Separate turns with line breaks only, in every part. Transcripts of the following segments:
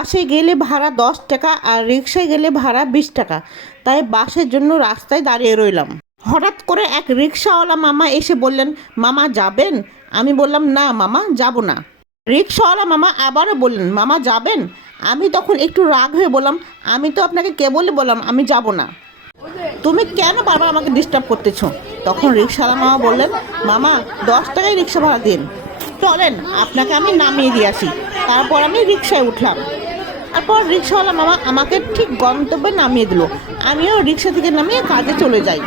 বাসে গেলে ভাড়া দশ টাকা আর রিক্সায় গেলে ভাড়া বিশ টাকা। তাই বাসের জন্য রাস্তায় দাঁড়িয়ে রইলাম। হঠাৎ করে এক রিক্সাওয়ালা মামা এসে বললেন, মামা যাবেন? আমি বললাম, না মামা, যাব না। রিক্সাওয়ালা মামা আবারও বললেন, মামা যাবেন? আমি তখন একটু রাগ হয়ে বললাম, আমি তো আপনাকে কেবলই বললাম, আমি যাব না। তুমি কেন বারবার আমাকে ডিস্টার্ব করতেছো? তখন রিক্সাওয়ালা মামা বললেন, মামা, দশ টাকায় রিক্সা ভাড়া দিন। চলেন, আপনাকে আমি নামিয়ে দিয়ে আসি। তারপর আমি রিক্সায় উঠলাম। তারপর রিক্সাওয়ালা মামা আমাকে ঠিক গন্তব্যে নামিয়ে দিল। আমিও রিক্সা থেকে নামিয়ে কাজে চলে যাই।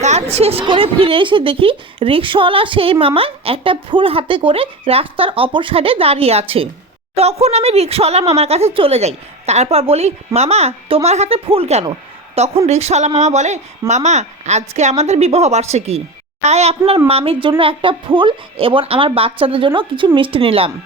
কাজ শেষ করে ফিরে এসে দেখি রিক্সাওয়ালা সেই মামা একটা ফুল হাতে করে রাস্তার অপর সাইডে দাঁড়িয়ে আছে। তখন আমি রিক্সাওয়ালা মামার কাছে চলে যাই। তারপর বলি, মামা, তোমার হাতে ফুল কেন? তখন রিক্সাওয়ালা মামা বলে, মামা, আজকে আমাদের বিবাহ বার্ষিকী। তাই আপনার মামির জন্য একটা ফুল এবং আমার বাচ্চাদের জন্য কিছু মিষ্টি নিলাম।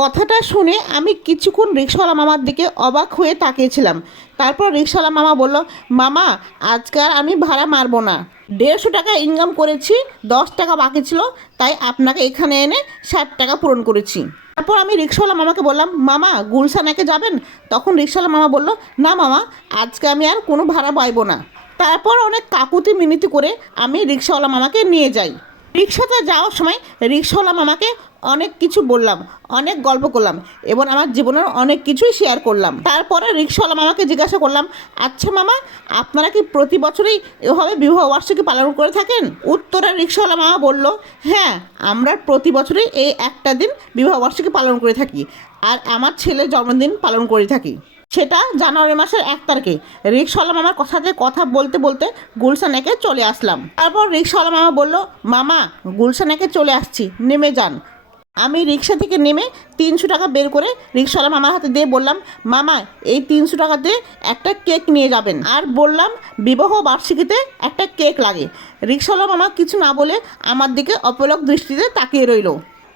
কথাটা শুনে আমি কিছুক্ষণ রিক্সাওয়ালা মামার দিকে অবাক হয়ে তাকিয়েছিলাম। তারপর রিক্সাওয়ালা মামা বলল, মামা, আজকে আর আমি ভাড়া মারবো না। দেড়শো টাকা ইনকাম করেছি, দশ টাকা বাকি ছিল, তাই আপনাকে এখানে এনে ষাট টাকা পূরণ করেছি। তারপর আমি রিক্সাওয়ালা মামাকে বললাম, মামা, গুলশানাকে যাবেন? তখন রিক্সাওয়ালা মামা বলল, না মামা, আজকে আমি আর কোনো ভাড়া পাইবো না। তারপর অনেক কাকুতি মিনতি করে আমি রিক্সাওয়ালা মামাকে নিয়ে যাই। রিক্সাতে যাওয়ার সময় রিক্সাওয়ালা মামাকে অনেক কিছু বললাম, অনেক গল্প করলাম এবং আমার জীবনের অনেক কিছুই শেয়ার করলাম। তারপরে রিক্সাওয়ালা মামাকে জিজ্ঞাসা করলাম আচ্ছা মামা, আপনারা কি প্রতি বছরই এভাবে বিবাহ বার্ষিকী পালন করে থাকেন? উত্তরে রিক্সাওয়ালা মামা বলল হ্যাঁ আমরা প্রতি বছরই এই একটা দিন বিবাহ বার্ষিকী পালন করে থাকি আর আমার ছেলের জন্মদিন পালন করে থাকি। সেটা জানুয়ারি মাসের এক তারিখে। রিক্সাওয়ালা মামার কথাতে কথা বলতে বলতে গুলশানেকে চলে আসলাম। তারপর রিক্সাওয়ালা মামা বলল, মামা গুলশানেকে চলে আসছি, নেমে যান। আমি রিক্সা থেকে নেমে তিনশো টাকা বের করে রিক্সাওয়ালা মামার হাতে দিয়ে বললাম, মামা, এই তিনশো টাকাতে একটা কেক নিয়ে যাবেন। আর বললাম, বিবাহ বার্ষিকীতে একটা কেক লাগে। রিক্সাওয়ালা মামা কিছু না বলে আমার দিকে অপলক দৃষ্টিতে তাকিয়ে রইল।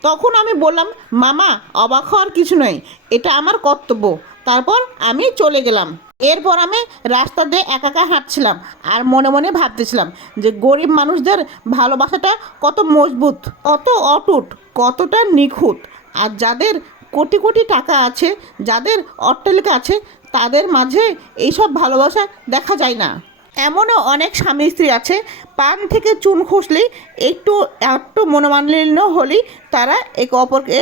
তখন আমি বললাম, মামা, অবাক হওয়ার কিছু নয় এটা আমার কর্তব্য। তারপর আমি চলে গেলাম। এরপর আমি রাস্তা দিয়ে একা একা হাঁটছিলাম আর মনে মনে ভাবতেছিলাম যে গরিব মানুষদের ভালোবাসাটা কত মজবুত, কত অটুট, কতটা নিখুঁত। আর যাদের কোটি কোটি টাকা আছে, যাদের অট্টালিকা আছে, তাদের মাঝে এইসব ভালোবাসা দেখা যায় না। এমনও অনেক স্বামী স্ত্রী আছে, পান থেকে চুন খসলেই একটু একটু মনোমালিন্য হলেই তারা একে অপরকে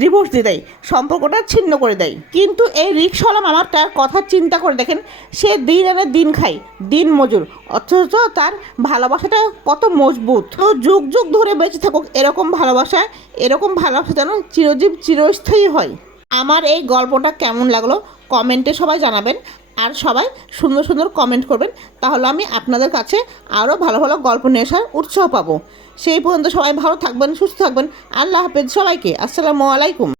ডিভোর্স দিয়ে দেয়, সম্পর্কটা ছিন্ন করে দেয়। কিন্তু এই রিক্সওয়ালা মামারটার কথা চিন্তা করে দেখেন, সে দিন আনে দিন খায়, দিন মজুর। অথচ তার ভালোবাসাটা কত মজবুত। তো যুগ যুগ ধরে বেঁচে থাকুক এরকম ভালোবাসা এরকম ভালোবাসা যেন চিরজীব চিরস্থায়ী হয়। আমার এই গল্পটা কেমন লাগল, কমেন্টে সবাই জানাবেন। আর সবাই সুন্দর সুন্দর কমেন্ট করবেন। তাহলে আমি আপনাদের কাছে আরও ভালো ভালো গল্প নিয়ে আসার উৎসাহ পাবো। সেই পর্যন্ত সবাই ভালো থাকবেন, সুস্থ থাকবেন। আল্লাহ হাফেজ সবাইকে। আসসালামু আলাইকুম।